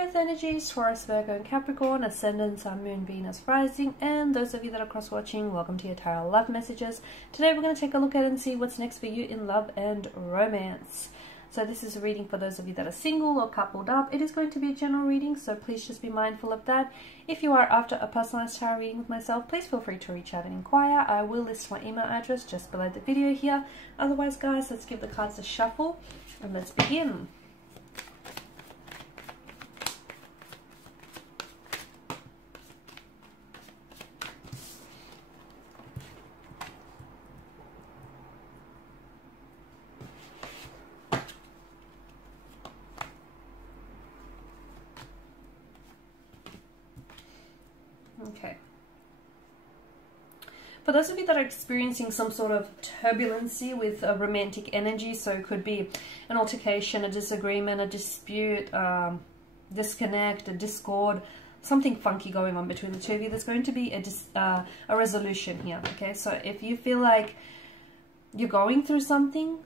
Earth energies, Taurus, Virgo and Capricorn, Ascendant, Sun, Moon, Venus, Rising, and those of you that are cross-watching, welcome to your tarot love messages. Today we're going to take a look at and see what's next for you in love and romance. So this is a reading for those of you that are single or coupled up. It is going to be a general reading, so please just be mindful of that. If you are after a personalized tarot reading with myself, please feel free to reach out and inquire. I will list my email address just below the video here. Otherwise, guys, let's give the cards a shuffle and let's begin. Okay. For those of you that are experiencing some sort of turbulency with a romantic energy, so it could be an altercation, a disagreement, a dispute, disconnect, a discord, something funky going on between the two of you, there's going to be a resolution here, okay? So if you feel like you're going through something,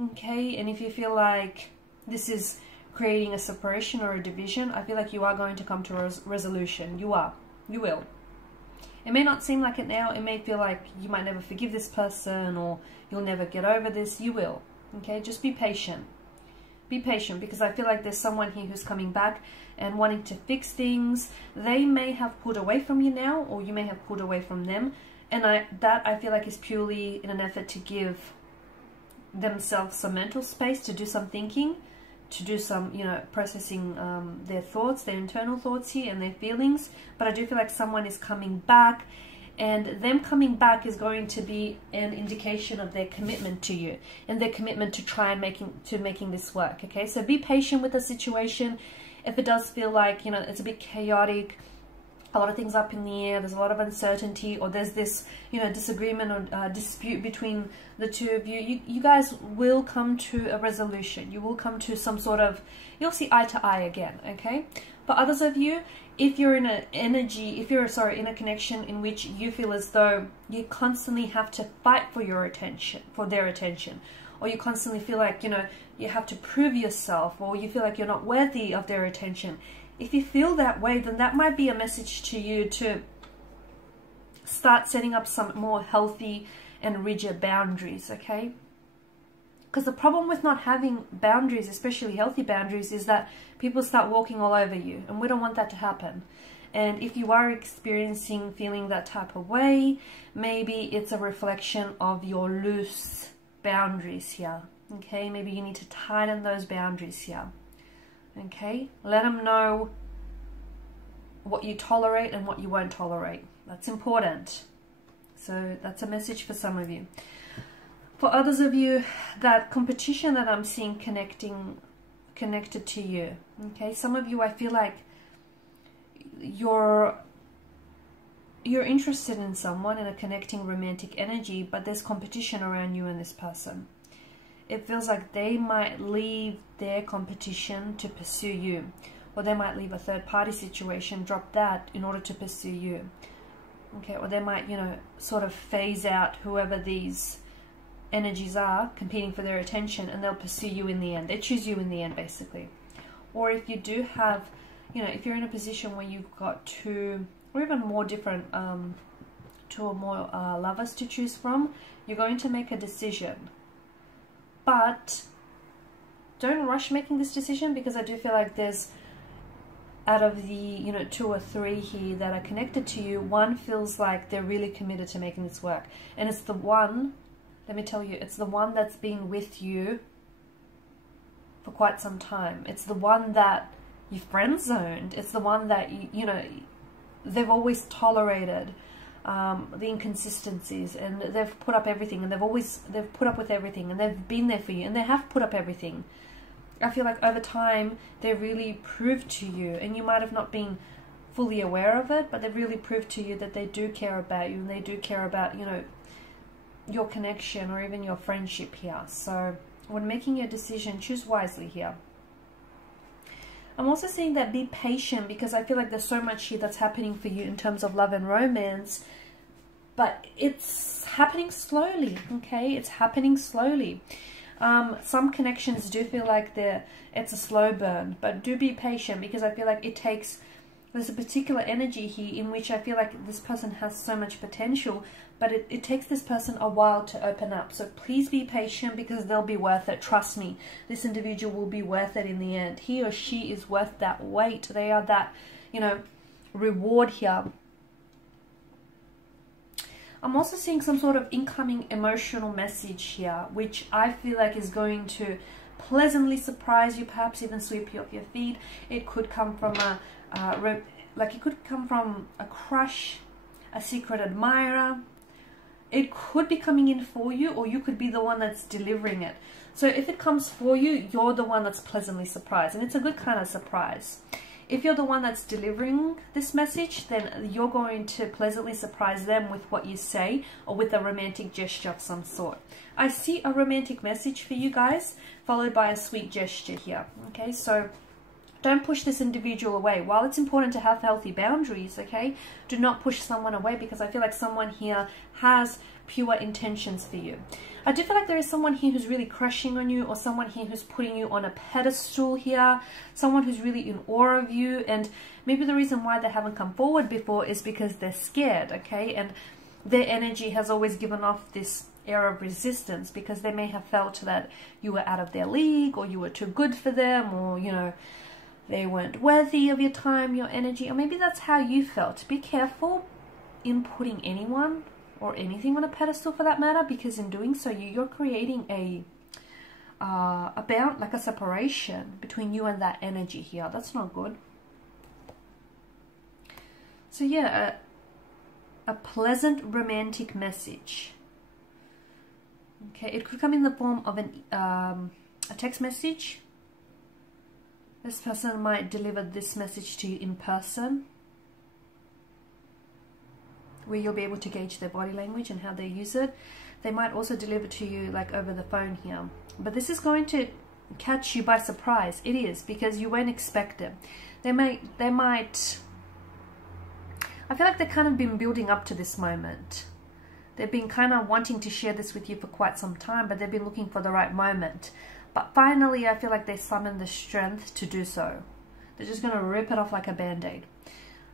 okay, and if you feel like this is creating a separation or a division, I feel like you are going to come to a resolution. You will. It may not seem like it now. It may feel like you might never forgive this person or you'll never get over this. You will. Okay, just be patient. Be patient, because I feel like there's someone here who's coming back and wanting to fix things. They may have pulled away from you now, or you may have pulled away from them. And I feel like is purely in an effort to give themselves some mental space to do some thinking, to do some, processing their thoughts, their internal thoughts here and their feelings. But I do feel like someone is coming back, and them coming back is going to be an indication of their commitment to you and their commitment to try and making this work. Okay, so be patient with the situation. If it does feel like, it's a bit chaotic, a lot of things up in the air, there's a lot of uncertainty, or there's this, disagreement or dispute between the two of you, you guys will come to a resolution. You will come to some sort of, you'll see eye to eye again, okay? But others of you, if you're in an energy, in a connection in which you feel as though you constantly have to fight for their attention, or you constantly feel like, you have to prove yourself, or you feel like you're not worthy of their attention, if you feel that way, then that might be a message to you to start setting up some more healthy and rigid boundaries, okay? Because the problem with not having boundaries, especially healthy boundaries, is that people start walking all over you, and we don't want that to happen. And if you are feeling that type of way, maybe it's a reflection of your loose boundaries here, okay? Maybe you need to tighten those boundaries here. Okay, let them know what you tolerate and what you won't tolerate. That's important. So that's a message for some of you. For others of you, that competition that I'm seeing connected to you. Okay, some of you, I feel like you're interested in someone, in a connecting romantic energy, but there's competition around you and this person. It feels like they might leave their competition to pursue you, or they might leave a third-party situation, drop that in order to pursue you. Okay, or they might, sort of phase out whoever these energies are competing for their attention, and they'll pursue you in the end. They choose you in the end, basically. Or if you do have, if you're in a position where you've got two or even more different, two or more lovers to choose from, you're going to make a decision. But don't rush making this decision, because I do feel like there's, out of the, 2 or 3 here that are connected to you, one feels like they're really committed to making this work. And it's the one, let me tell you, it's the one that's been with you for quite some time. It's the one that you friend-zoned. It's the one that, they've always tolerated the inconsistencies, and they've put up everything, and they've put up with everything, and they've been there for you, and they have put up everything. I feel like over time they really proved to you, and you might have not been fully aware of it, but they've really proved to you that they do care about you, and they do care about, your connection or even your friendship here. So when making your decision, choose wisely here. I'm also seeing that be patient, because I feel like there's so much here that's happening for you in terms of love and romance, but it's happening slowly, okay? It's happening slowly. Some connections do feel like it's a slow burn, but do be patient, because I feel like there's a particular energy here in which I feel like this person has so much potential, but it takes this person a while to open up. So please be patient, because they'll be worth it. Trust me, this individual will be worth it in the end. He or she is worth that wait. They are that, you know, reward here. I'm also seeing some sort of incoming emotional message here, which I feel like is going to pleasantly surprise you, perhaps even sweep you off your feet. It could come from it could come from a crush, a secret admirer. It could be coming in for you, or you could be the one that's delivering it. So if it comes for you, you're the one that's pleasantly surprised, and it's a good kind of surprise. If you're the one that's delivering this message, then you're going to pleasantly surprise them with what you say, or with a romantic gesture of some sort. I see a romantic message for you guys, followed by a sweet gesture here. Okay, so don't push this individual away. While it's important to have healthy boundaries, okay, do not push someone away, because I feel like someone here has pure intentions for you. I do feel like there is someone here who's really crushing on you, or someone here who's putting you on a pedestal here, someone who's really in awe of you, and maybe the reason why they haven't come forward before is because they're scared, okay, and their energy has always given off this air of resistance, because they may have felt that you were out of their league, or you were too good for them, or, you know, they weren't worthy of your time, your energy, or maybe that's how you felt. Be careful in putting anyone or anything on a pedestal, for that matter, because in doing so, you're creating a bound, like a separation between you and that energy here. That's not good. So yeah, a pleasant romantic message. Okay, it could come in the form of a text message. This person might deliver this message to you in person, where you'll be able to gauge their body language and how they use it. They might also deliver to you like over the phone here. But this is going to catch you by surprise. It is, because you won't expect it. They might, I feel like they've kind of been building up to this moment. They've been kind of wanting to share this with you for quite some time, but they've been looking for the right moment. But finally, I feel like they summoned the strength to do so. They're just going to rip it off like a band-aid.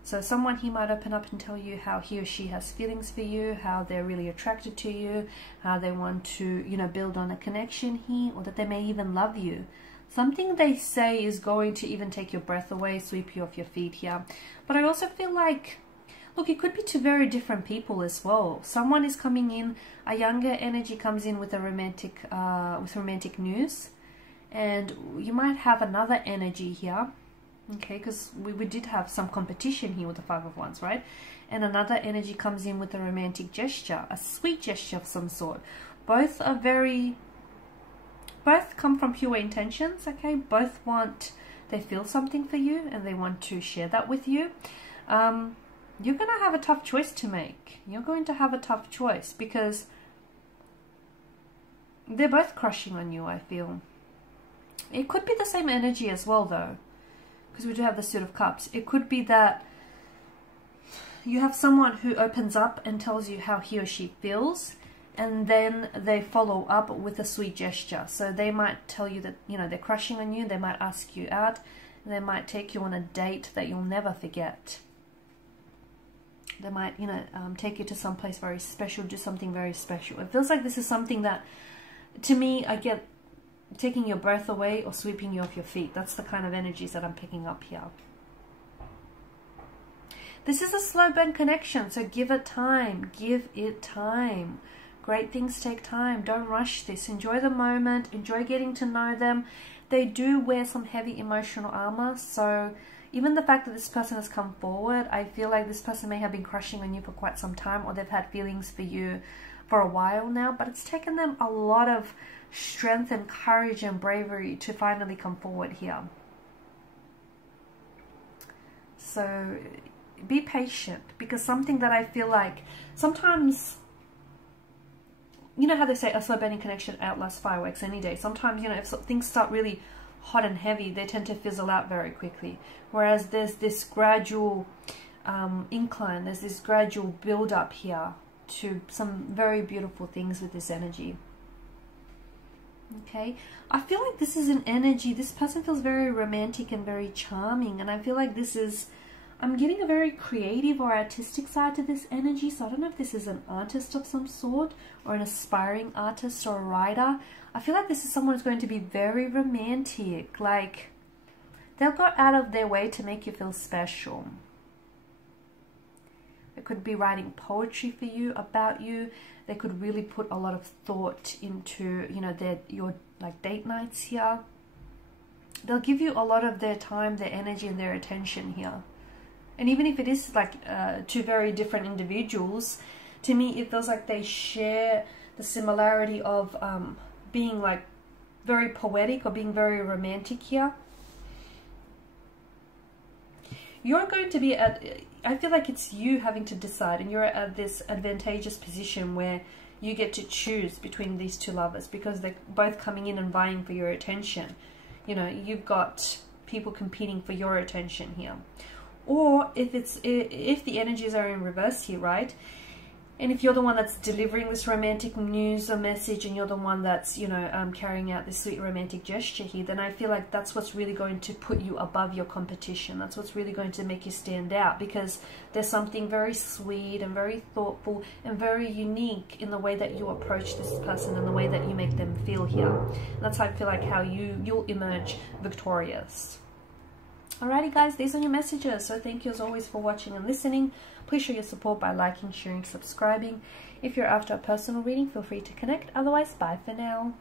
So someone here might open up and tell you how he or she has feelings for you, how they're really attracted to you, how they want to, you know, build on a connection here, or that they may even love you. Something they say is going to even take your breath away, sweep you off your feet here. But I also feel like, look, it could be two very different people as well. Someone is coming in, a younger energy comes in with a romantic, romantic news, and you might have another energy here, okay, because we did have some competition here with the Five of Wands, right? And another energy comes in with a romantic gesture, a sweet gesture of some sort. Both are both come from pure intentions, okay? Both they feel something for you, and they want to share that with you. You're going to have a tough choice to make. You're going to have a tough choice, because they're both crushing on you, I feel. It could be the same energy as well, though, because we do have the Suit of Cups. It could be that you have someone who opens up and tells you how he or she feels, and then they follow up with a sweet gesture. So they might tell you that, you know, they're crushing on you. They might ask you out, and they might take you on a date that you'll never forget. They might, you know, take you to some place very special, do something very special. It feels like this is something that, to me, I get taking your breath away or sweeping you off your feet. That's the kind of energies that I'm picking up here. This is a slow burn connection, so give it time. Give it time. Great things take time. Don't rush this. Enjoy the moment. Enjoy getting to know them. They do wear some heavy emotional armor, so even the fact that this person has come forward, I feel like this person may have been crushing on you for quite some time, or they've had feelings for you for a while now, but it's taken them a lot of strength and courage and bravery to finally come forward here. So be patient, because something that I feel like sometimes, you know how they say a slow burning connection outlasts fireworks any day. Sometimes, you know, if things start really hot and heavy, they tend to fizzle out very quickly. Whereas there's this gradual incline, there's this gradual build up here to some very beautiful things with this energy. Okay, I feel like this is an energy, this person feels very romantic and very charming, and I feel like this is, I'm getting a very creative or artistic side to this energy. So I don't know if this is an artist of some sort or an aspiring artist or a writer. I feel like this is someone who's going to be very romantic, like they'll go out of their way to make you feel special. They could be writing poetry for you, about you. They could really put a lot of thought into, you know, your like date nights here. They'll give you a lot of their time, their energy, and their attention here. And even if it is like two very different individuals, to me it feels like they share the similarity of being like very poetic or being very romantic here. You're going to be at, I feel like it's you having to decide, and you're at this advantageous position where you get to choose between these two lovers because they're both coming in and vying for your attention. You know, you've got people competing for your attention here. Or if the energies are in reverse here, right? And if you're the one that's delivering this romantic news or message, and you're the one that's, you know, carrying out this sweet romantic gesture here, then I feel like that's what's really going to put you above your competition. That's what's really going to make you stand out, because there's something very sweet and very thoughtful and very unique in the way that you approach this person and the way that you make them feel here. And that's how I feel like how you'll emerge victorious. Alrighty guys, these are your messages. So thank you as always for watching and listening. Please show your support by liking, sharing, subscribing. If you're after a personal reading, feel free to connect. Otherwise, bye for now.